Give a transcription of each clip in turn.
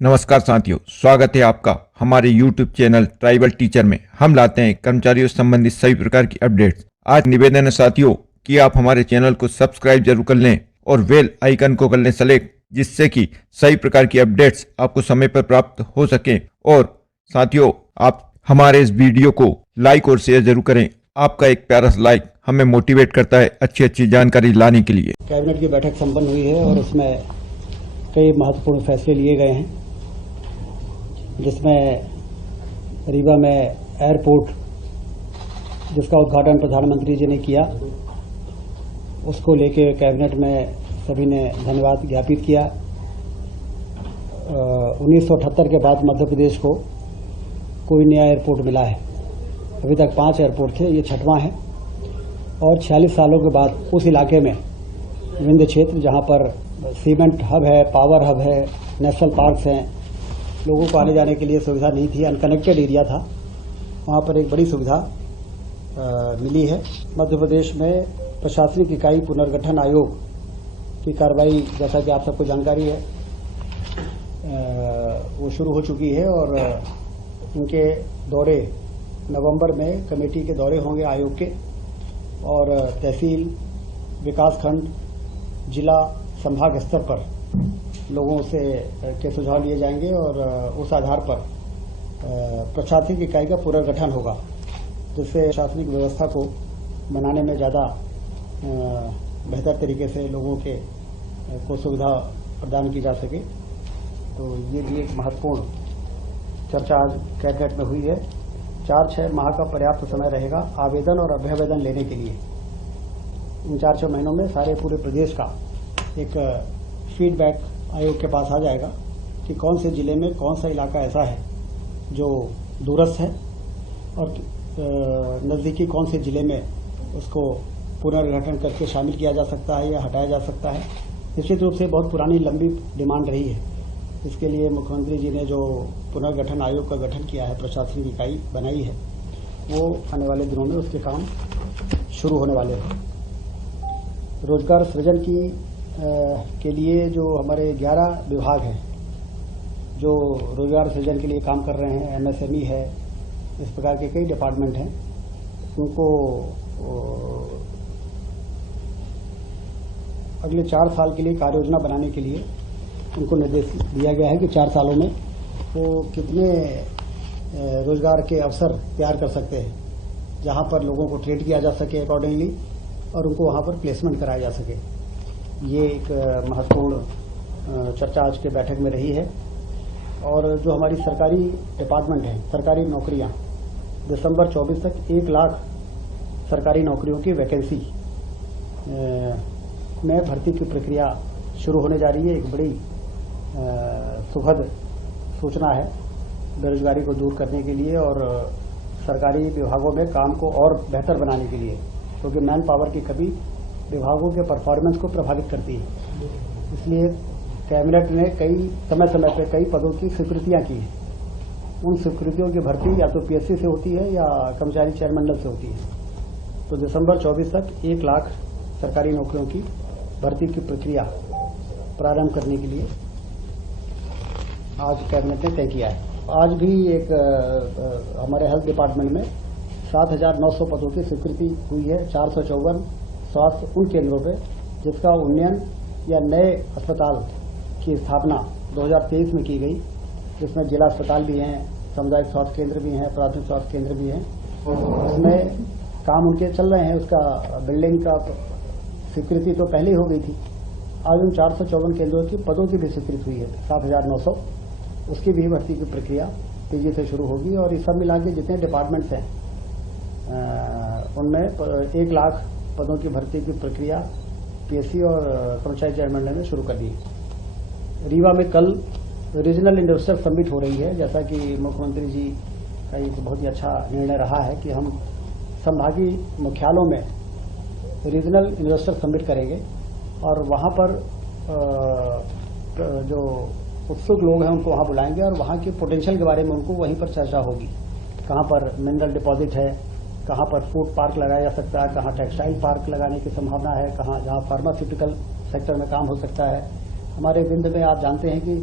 नमस्कार साथियों, स्वागत है आपका हमारे YouTube चैनल ट्राइबल टीचर में। हम लाते हैं कर्मचारियों से संबंधित सभी प्रकार की अपडेट्स। आज निवेदन है साथियों कि आप हमारे चैनल को सब्सक्राइब जरूर कर लें और बेल आइकन को कर लें सेलेक्ट, जिससे कि सही प्रकार की अपडेट्स आपको समय पर प्राप्त हो सके। और साथियों, आप हमारे इस वीडियो को लाइक और शेयर जरूर करें। आपका एक प्यारा सा लाइक हमें मोटिवेट करता है अच्छी जानकारी लाने के लिए। कैबिनेट की बैठक संपन्न हुई है और उसमें कई महत्वपूर्ण फैसले लिए गए हैं, जिसमें रीवा में एयरपोर्ट, जिसका उद्घाटन प्रधानमंत्री जी ने किया, उसको लेके कैबिनेट में सभी ने धन्यवाद ज्ञापित किया। 1978 के बाद मध्य प्रदेश को कोई नया एयरपोर्ट मिला है। अभी तक 5 एयरपोर्ट थे, ये 6वां है। और 46 सालों के बाद उस इलाके में विंध्य क्षेत्र, जहां पर सीमेंट हब है, पावर हब है, नेशनल पार्क्स हैं, लोगों को आने जाने के लिए सुविधा नहीं थी, अनकनेक्टेड एरिया था, वहां पर एक बड़ी सुविधा मिली है। मध्य प्रदेश में प्रशासनिक इकाई पुनर्गठन आयोग की कार्रवाई, जैसा कि आप सबको जानकारी है, वो शुरू हो चुकी है और इनके दौरे नवंबर में कमेटी के दौरे होंगे आयोग के, और तहसील, विकासखंड, जिला, संभाग स्तर पर लोगों से के सुझाव लिए जाएंगे और उस आधार पर प्रशासनिक इकाई का पुनर्गठन होगा, जिससे प्रशासनिक व्यवस्था को बनाने में ज़्यादा बेहतर तरीके से लोगों के को सुविधा प्रदान की जा सके। तो ये भी एक महत्वपूर्ण चर्चा आज कैबिनेट में हुई है। 4-6 माह का पर्याप्त समय रहेगा आवेदन और अभ्यावेदन लेने के लिए। इन 4-6 महीनों में सारे पूरे प्रदेश का एक फीडबैक आयोग के पास आ जाएगा कि कौन से जिले में कौन सा इलाका ऐसा है जो दूरस्थ है और नज़दीकी कौन से जिले में उसको पुनर्गठन करके शामिल किया जा सकता है या हटाया जा सकता है। निश्चित रूप से बहुत पुरानी लंबी डिमांड रही है। इसके लिए मुख्यमंत्री जी ने जो पुनर्गठन आयोग का गठन किया है, प्रशासनिक इकाई बनाई है, वो आने वाले दिनों में उसके काम शुरू होने वाले हैं। रोजगार सृजन के लिए जो हमारे 11 विभाग हैं जो रोजगार सृजन के लिए काम कर रहे हैं, एमएसएमई है, इस प्रकार के कई डिपार्टमेंट हैं, उनको अगले 4 साल के लिए कार्ययोजना बनाने के लिए उनको निर्देश दिया गया है कि 4 सालों में वो कितने रोजगार के अवसर तैयार कर सकते हैं, जहां पर लोगों को ट्रेन किया जा सके अकॉर्डिंगली और उनको वहां पर प्लेसमेंट कराया जा सके। ये एक महत्वपूर्ण चर्चा आज के बैठक में रही है। और जो हमारी सरकारी डिपार्टमेंट है, सरकारी नौकरियां, दिसंबर 24 तक 1 लाख सरकारी नौकरियों की वैकेंसी में भर्ती की प्रक्रिया शुरू होने जा रही है। एक बड़ी सुखद सूचना है बेरोजगारी को दूर करने के लिए और सरकारी विभागों में काम को और बेहतर बनाने के लिए, क्योंकि मैन पावर की कमी विभागों के परफॉर्मेंस को प्रभावित करती है। इसलिए कैबिनेट ने समय समय पर कई पदों की स्वीकृतियां की हैं। उन स्वीकृतियों की भर्ती या तो पीएससी से होती है या कर्मचारी चयन मंडल से होती है। तो दिसंबर 24 तक 1 लाख सरकारी नौकरियों की भर्ती की प्रक्रिया प्रारंभ करने के लिए आज कैबिनेट ने तय किया है। आज भी एक हमारे हेल्थ डिपार्टमेंट में 7,900 पदों की स्वीकृति हुई है। 454 स्वास्थ्य उन केंद्रों पे जिसका उन्नयन या नए अस्पताल की स्थापना 2023 में की गई, जिसमें जिला अस्पताल भी हैं, सामुदायिक स्वास्थ्य केंद्र भी हैं, प्राथमिक स्वास्थ्य केंद्र भी हैं। उसमें काम उनके चल रहे हैं। उसका बिल्डिंग का स्वीकृति तो पहले ही हो गई थी। आज उन 454 केंद्रों की पदों की भी स्वीकृति हुई है 7,900। उसकी भी भर्ती की प्रक्रिया तेजी से शुरू होगी और ये सब मिला के जितने डिपार्टमेंट्स हैं उनमें 1 लाख पदों की भर्ती की प्रक्रिया पीएससी और कर्मचारी चयन मंडल ने शुरू कर दी। रीवा में कल रीजनल इंडस्ट्रियल समिट हो रही है। जैसा कि मुख्यमंत्री जी का एक बहुत ही अच्छा निर्णय रहा है कि हम संभागीय मुख्यालयों में रीजनल इंडस्ट्रियल समिट करेंगे और वहां पर जो उत्सुक लोग हैं उनको वहां बुलाएंगे और वहां के पोटेंशियल के बारे में उनको वहीं पर चर्चा होगी। कहां पर मिनरल डिपॉजिट है, कहां पर फूड पार्क लगाया जा सकता है, कहां टेक्सटाइल पार्क लगाने की संभावना है, कहां जहां फार्मास्यूटिकल सेक्टर में काम हो सकता है। हमारे विंध्य में आप जानते हैं कि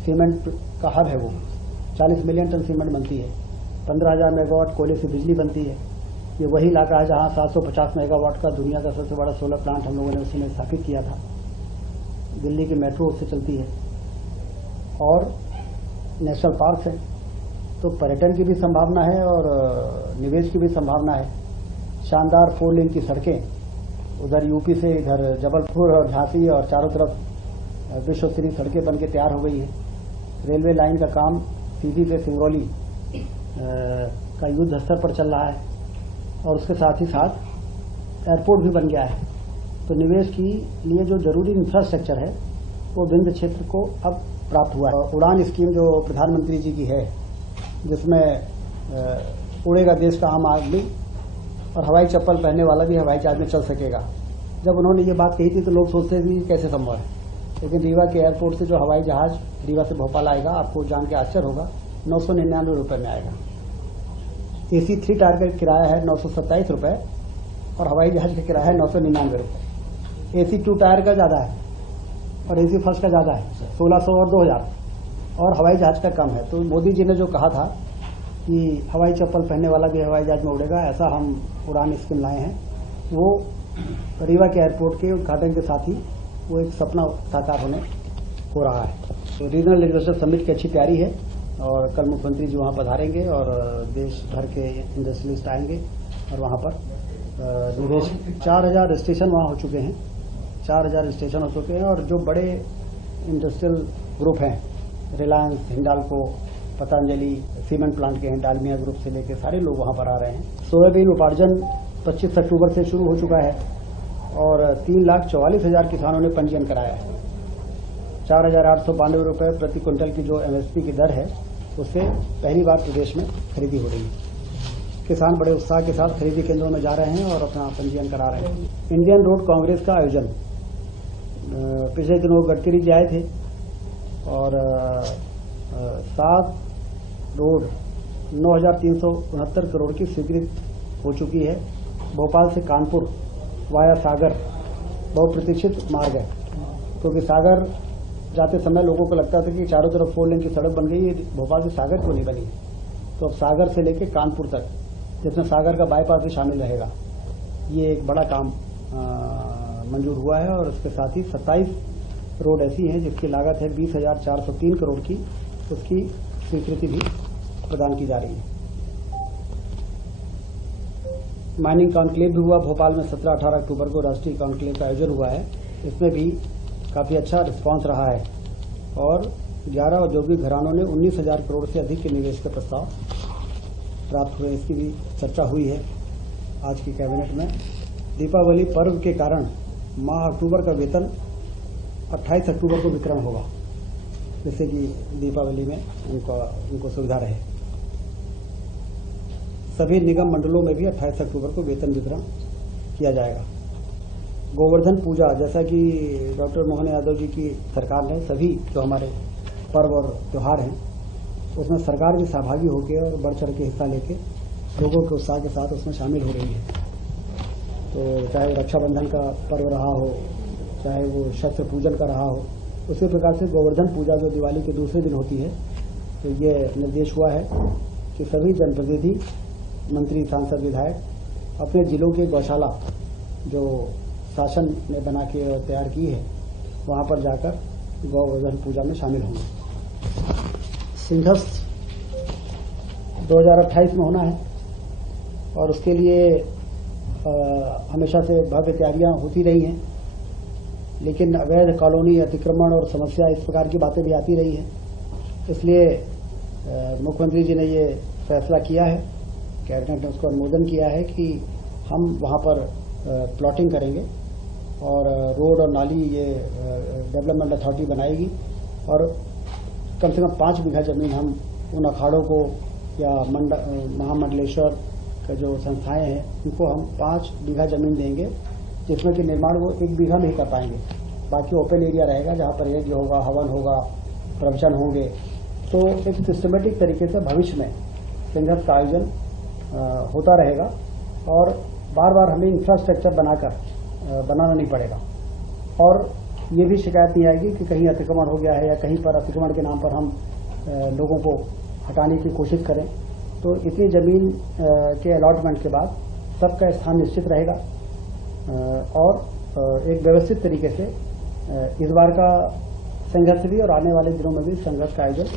सीमेंट का हब है वो, 40 मिलियन टन सीमेंट बनती है, 15,000 मेगावाट कोयले से बिजली बनती है। ये वही इलाका है जहाँ 750 मेगावाट का दुनिया का सबसे बड़ा सोलर प्लांट हम लोगों ने उसमें स्थापित किया था। दिल्ली की मेट्रो उससे चलती है और नेशनल पार्क है, तो पर्यटन की भी संभावना है और निवेश की भी संभावना है। शानदार 4 लेन की सड़कें उधर यूपी से इधर जबलपुर और झांसी और चारों तरफ विश्व स्तरीय सड़कें बनके तैयार हो गई है। रेलवे लाइन का काम सीधी से सिंगरौली का युद्ध स्तर पर चल रहा है और उसके साथ ही साथ एयरपोर्ट भी बन गया है। तो निवेश के लिए जो जरूरी इंफ्रास्ट्रक्चर है वो विंध्य क्षेत्र को अब प्राप्त हुआ है। उड़ान स्कीम जो प्रधानमंत्री जी की है, जिसमें उड़ेगा देश का आम आदमी और हवाई चप्पल पहनने वाला भी हवाई जहाज में चल सकेगा। जब उन्होंने ये बात कही थी तो लोग सोचते थे कि कैसे संभव है, लेकिन रीवा के एयरपोर्ट से जो हवाई जहाज रीवा से भोपाल आएगा, आपको जान के आश्चर्य होगा, 999 रुपये में आएगा। AC 3 टायर का किराया है 927 रुपये और हवाई जहाज का किराया है 999 रुपये। AC 2 टायर का ज़्यादा है और AC फर्स्ट का ज़्यादा है, 1600 और 2000, और हवाई जहाज का कम है। तो मोदी जी ने जो कहा था कि हवाई चप्पल पहनने वाला भी हवाई जहाज में उड़ेगा, ऐसा हम उड़ान स्कीम लाए हैं, वो रीवा के एयरपोर्ट के उद्घाटन के साथ ही वो एक सपना साकार होने हो रहा है। तो रीजनल इन्वेस्टर समिट की अच्छी तैयारी है और कल मुख्यमंत्री जी वहाँ पधारेंगे और देश भर के इंडस्ट्रियलिस्ट आएंगे और वहाँ पर निवेश 4000 स्टेशन वहाँ हो चुके हैं, 4000 स्टेशन हो चुके हैं। और जो बड़े इंडस्ट्रियल ग्रुप हैं, रिलायंस, हिंडाल्को, पतंजलि, सीमेंट प्लांट के हैं, डालमिया ग्रुप से लेकर सारे लोग वहाँ पर आ रहे हैं। सोयाबीन उपार्जन 25 अक्टूबर से शुरू हो चुका है और 3,44,000 किसानों ने पंजीयन कराया है। 4,892 रुपये प्रति क्विंटल की जो MSP की दर है, उससे पहली बार प्रदेश में खरीदी हो रही है। किसान बड़े उत्साह के साथ खरीदी केंद्रों में जा रहे हैं और अपना पंजीयन करा रहे हैं। इंडियन रोड कांग्रेस का आयोजन पिछले दिनों गडकरी जी आए थे और 7 रोड 9,369 करोड़ की स्वीकृत हो चुकी है। भोपाल से कानपुर वाया सागर बहुत प्रतीक्षित मार्ग है, क्योंकि सागर जाते समय लोगों को लगता था कि चारों तरफ 4 लेन की सड़क बन गई है, भोपाल से सागर क्यों नहीं बनी। तो अब सागर से लेकर कानपुर तक, जिसमें सागर का बाईपास भी शामिल रहेगा, ये एक बड़ा काम मंजूर हुआ है। और उसके साथ ही 27 रोड ऐसी हैं जिसकी लागत है 20,403 करोड़ की, उसकी स्वीकृति भी प्रदान की जा रही है। माइनिंग कॉन्क्लेव भी हुआ भोपाल में, 17-18 अक्टूबर को राष्ट्रीय कॉन्क्लेव का आयोजन हुआ है। इसमें भी काफ़ी अच्छा रिस्पांस रहा है और 11 औद्योगिक घरानों ने 19,000 करोड़ से अधिक के निवेश के प्रस्ताव प्राप्त हुए, इसकी भी चर्चा हुई है आज की कैबिनेट में। दीपावली पर्व के कारण माह अक्टूबर का वेतन 28 अक्टूबर को वितरण होगा, जिससे कि दीपावली में उनको सुविधा रहे। सभी निगम मंडलों में भी 28 अक्टूबर को वेतन वितरण किया जाएगा। गोवर्धन पूजा, जैसा कि डॉक्टर मोहन यादव जी की सरकार ने सभी जो हमारे पर्व और त्यौहार हैं उसमें सरकार भी सहभागी होकर और बढ़ चढ़ के हिस्सा लेके लोगों के उत्साह के साथ उसमें शामिल हो रही है। तो चाहे रक्षाबंधन का पर्व रहा हो, चाहे वो शस्त्र पूजन का रहा हो, उसी प्रकार से गोवर्धन पूजा जो दिवाली के दूसरे दिन होती है, तो ये निर्देश हुआ है कि सभी जनप्रतिनिधि, मंत्री, सांसद, विधायक अपने जिलों की गौशाला जो शासन ने बना के तैयार की है, वहाँ पर जाकर गोवर्धन पूजा में शामिल होंगे। सिंहस्थ 2028 में होना है और उसके लिए हमेशा से भव्य तैयारियां होती रही हैं, लेकिन अवैध कॉलोनी, अतिक्रमण और समस्या, इस प्रकार की बातें भी आती रही हैं। इसलिए मुख्यमंत्री जी ने ये फैसला किया है, कैबिनेट ने उसको अनुमोदन किया है कि हम वहाँ पर प्लॉटिंग करेंगे और रोड और नाली ये डेवलपमेंट अथॉरिटी बनाएगी और कम से कम 5 बीघा जमीन हम उन अखाड़ों को या महामंडलेश्वर का जो संस्थाएं हैं उनको हम 5 बीघा जमीन देंगे, जिसमें कि निर्माण वो 1 बीघा में ही कर पाएंगे। बाकी ओपन एरिया रहेगा जहाँ पर यज्ञ होगा, हवन होगा, प्रवचन होंगे। तो एक सिस्टमेटिक तरीके से भविष्य में सिंहस्थ का आयोजन होता रहेगा और बार बार हमें इंफ्रास्ट्रक्चर बनाना नहीं पड़ेगा। और ये भी शिकायत नहीं आएगी कि कहीं अतिक्रमण हो गया है या कहीं पर अतिक्रमण के नाम पर हम लोगों को हटाने की कोशिश करें। तो इतनी ज़मीन के अलॉटमेंट के बाद सबका स्थान निश्चित रहेगा और एक व्यवस्थित तरीके से इस बार का संघर्ष भी और आने वाले दिनों में भी संघर्ष का आयोजन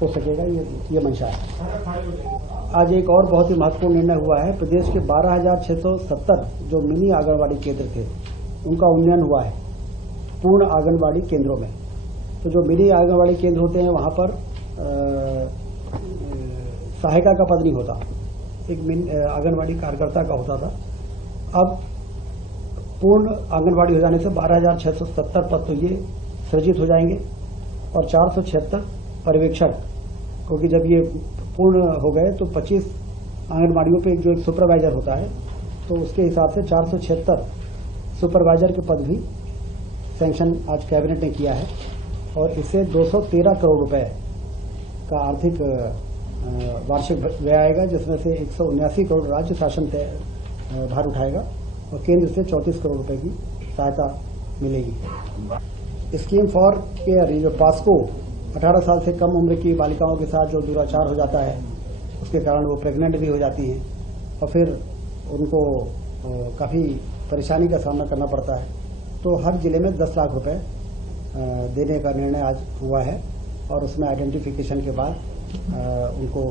हो सकेगा, ये मंशा है। आज एक और बहुत ही महत्वपूर्ण निर्णय हुआ है। प्रदेश के 12,670 जो मिनी आंगनबाड़ी केंद्र थे उनका उन्नयन हुआ है पूर्ण आंगनबाड़ी केंद्रों में। तो जो मिनी आंगनबाड़ी केंद्र होते हैं वहां पर सहायिका का पद नहीं होता, एक आंगनबाड़ी कार्यकर्ता का होता था। अब पूर्ण आंगनबाड़ी हो जाने से 12,670 पद तो ये सृजित हो जाएंगे और 476 पर्यवेक्षक, क्योंकि जब ये पूर्ण हो गए तो 25 आंगनबाड़ियों पे जो एक सुपरवाइजर होता है तो उसके हिसाब से 476 सुपरवाइजर के पद भी सैंक्शन आज कैबिनेट ने किया है और इससे 213 करोड़ रुपए का आर्थिक वार्षिक व्यय आएगा, जिसमें से 179 करोड़ राज्य शासन भार उठाएगा और केंद्र से 34 करोड़ रुपए की सहायता मिलेगी। स्कीम फॉर केयर, जो पास्को 18 साल से कम उम्र की बालिकाओं के साथ जो दुराचार हो जाता है उसके कारण वो प्रेग्नेंट भी हो जाती हैं और फिर उनको काफ़ी परेशानी का सामना करना पड़ता है। तो हर जिले में 10 लाख रुपए देने का निर्णय आज हुआ है और उसमें आइडेंटिफिकेशन के बाद उनको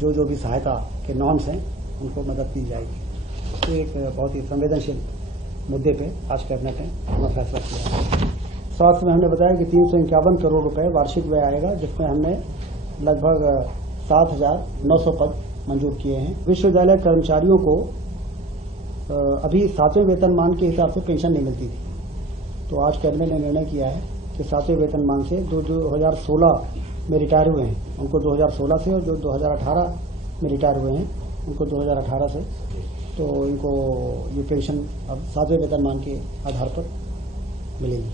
जो भी सहायता के नॉर्म्स हैं उनको मदद दी जाएगी। तो एक बहुत ही संवेदनशील मुद्दे पे आज कैबिनेट ने अपना फैसला किया है। स्वास्थ्य में हमने बताया कि 351 करोड़ रुपए वार्षिक व्यय आएगा, जिसमें हमने लगभग 7,900 पद मंजूर किए हैं। विश्वविद्यालय कर्मचारियों को अभी 7वें वेतनमान के हिसाब से पेंशन नहीं मिलती थी, तो आज कैबिनेट ने निर्णय किया है कि 7वें वेतनमान से जो 2016 में रिटायर हुए हैं उनको 2016 से और जो 2018 में रिटायर हुए हैं उनको 2018 से, तो इनको ये पेंशन अब 7वें वेतनमान के आधार पर मिलेगी।